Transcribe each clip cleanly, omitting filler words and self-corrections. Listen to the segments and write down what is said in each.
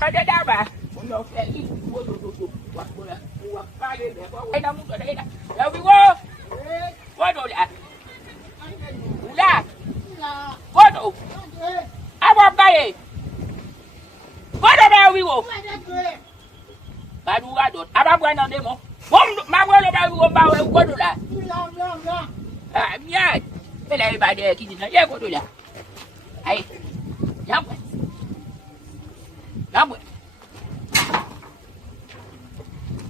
Ada dah Uno plesi. Ai dah muka dah. Ya ovigo. Waduh dah. Udah. Waduh. Apa kaya? Waduh dah ovigo. Waduh. Apa buat nak demo? Bom, mahu lo bawa waduh dah. Ah, ya. Bila ibadah kita ya waduh dah. Ai. Jambu.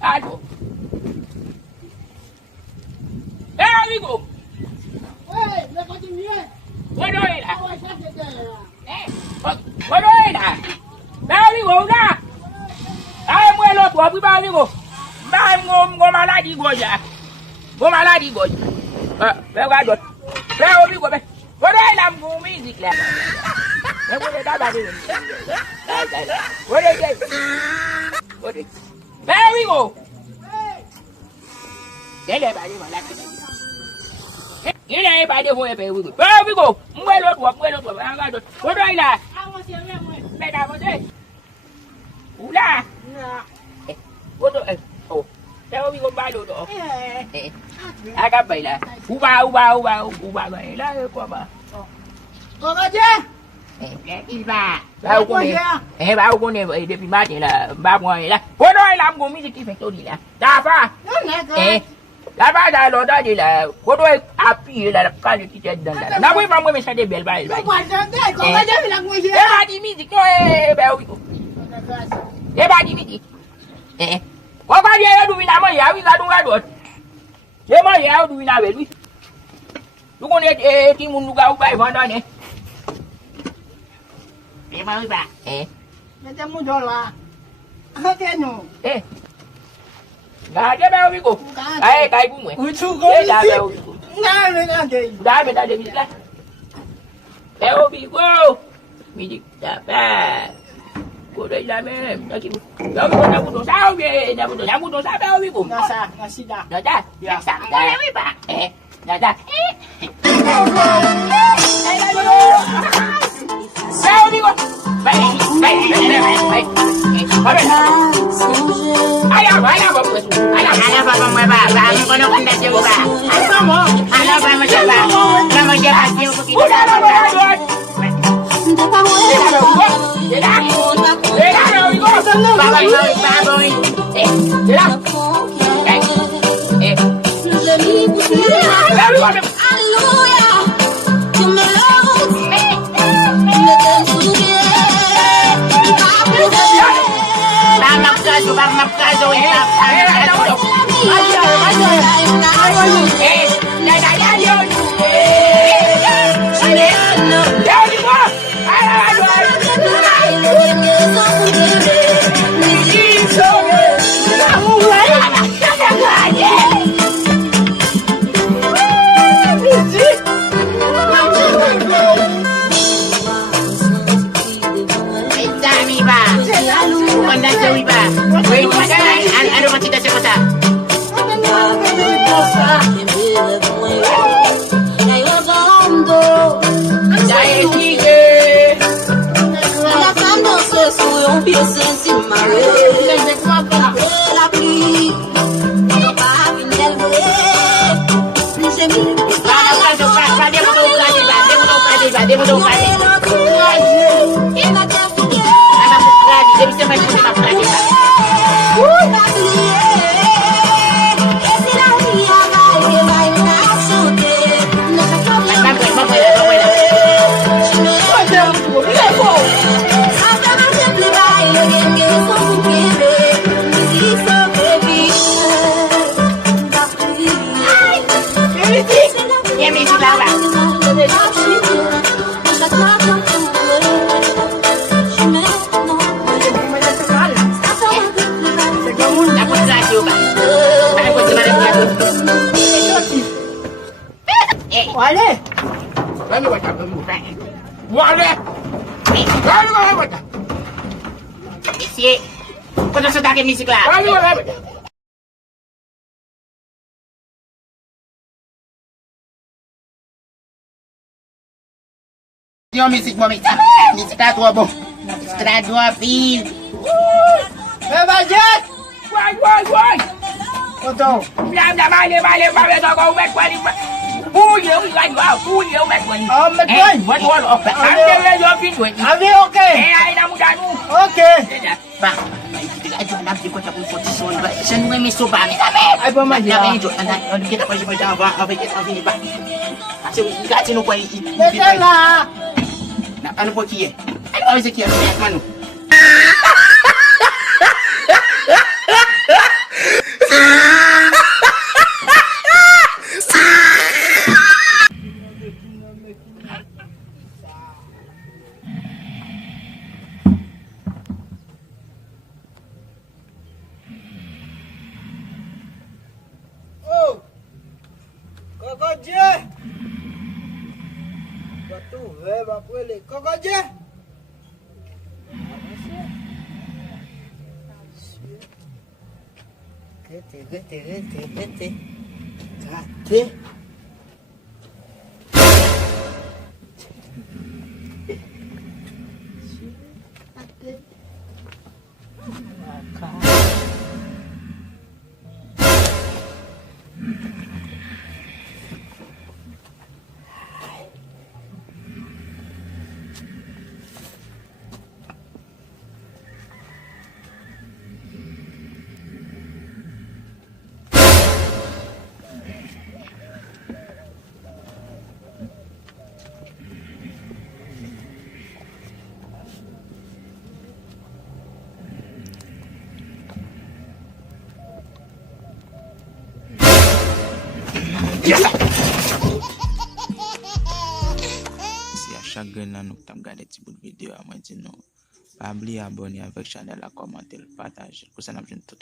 Aduh. Ovigo. Waduh dah. Waduh dah. Ovigo dah. Ai mua lo tua pi ba Ovigo. Ba ngom maladi goja. Ngom maladi goja. Bé qua đột. Bé Ovigo bé. Waduh làm music lah. Waduh dah ba đi. Waduh. Bé Ovigo. Để đây bà đi mà làm cái này. Cái này bà đi mua bé Ovigo. Bé Ovigo, mua lột quật, ăn ra rồi. Có đây là. Đây nào đi. Ula. Waduh oh. Bé Ovigo ba đồ đồ. Agak baik lah. Ubah baik lah kau apa. Kòkòdyè. Iba. Bau con này vậy để bị mát vậy là ba ngoài là. Có nói làm của mình thì phải tôi đi là. Đa pha. Đa pha đa lo đó thì là có đôi api là cái gì chết đần là. Nào bây giờ mình sẽ đi bel bel. Kòkòdyè là người gì? Để bà đi mình thì tôi béo. Để bà đi mình thì. Kòkòdyè nó đuôi nào mà giáo mình ra đúng ra được. Thế mà giáo đuôi nào vậy? Lúc con này thì muốn lúc nào bay vào đó nè. Em ơi bà. Nó chẳng muốn cho là. Hết cái nhủ. Gak ada Bé Ovigo. Kai pun mui. Ucu kau Dah ni. Bé Ovigo. Nah, dengan dia. Dah bisa lah. Bé Ovigo. Music dapat. Cô đây là mẹ. Đó chị. Bé Ovigo dah butuh sao về. Dah butuh sao Bé Ovigo. Ngasih dah. Dah dah. Biasa. Dah bà. Dah dah. Bé Ovigo. Baik. Ayah, apa? Ayah, apa mau apa? Bang, kau nak pindah jauh apa? Apa mau? Ayah, apa mau coba? Kamu jangan jauh begitu. Udah. Kau nak sedar ke musik lah. Dia musik lah tua bom. Setelah 2 pil. Budget! Woi. Betul. Làm balik bao giờ tao con mét quay đi. Phu nhiều gì anh bảo, phu nhiều mét quay. Mét quay. Mét quay rồi. Anh kêu lên vô phim quay. Abi okey. Ai nak mudah mu. Okey. Ba, kita ajuan nak ikut aku foto soal ba. Sen mo may soba ni kami. Ay pa man Nak ya. ajuan nak kita pa siya ba, apa ini ba. Kasi kasi no pa Betul lah. Nak ano po kiye. Ano ba sa kiye manu. Kòkòdyè. Batu bapak boleh. Kòkòdyè. Gete. Si à chaque là nous t'as regardé petit bout de vidéo à moi dit non pas oublier abonner avec channel à commenter le partager pour ça n'a tout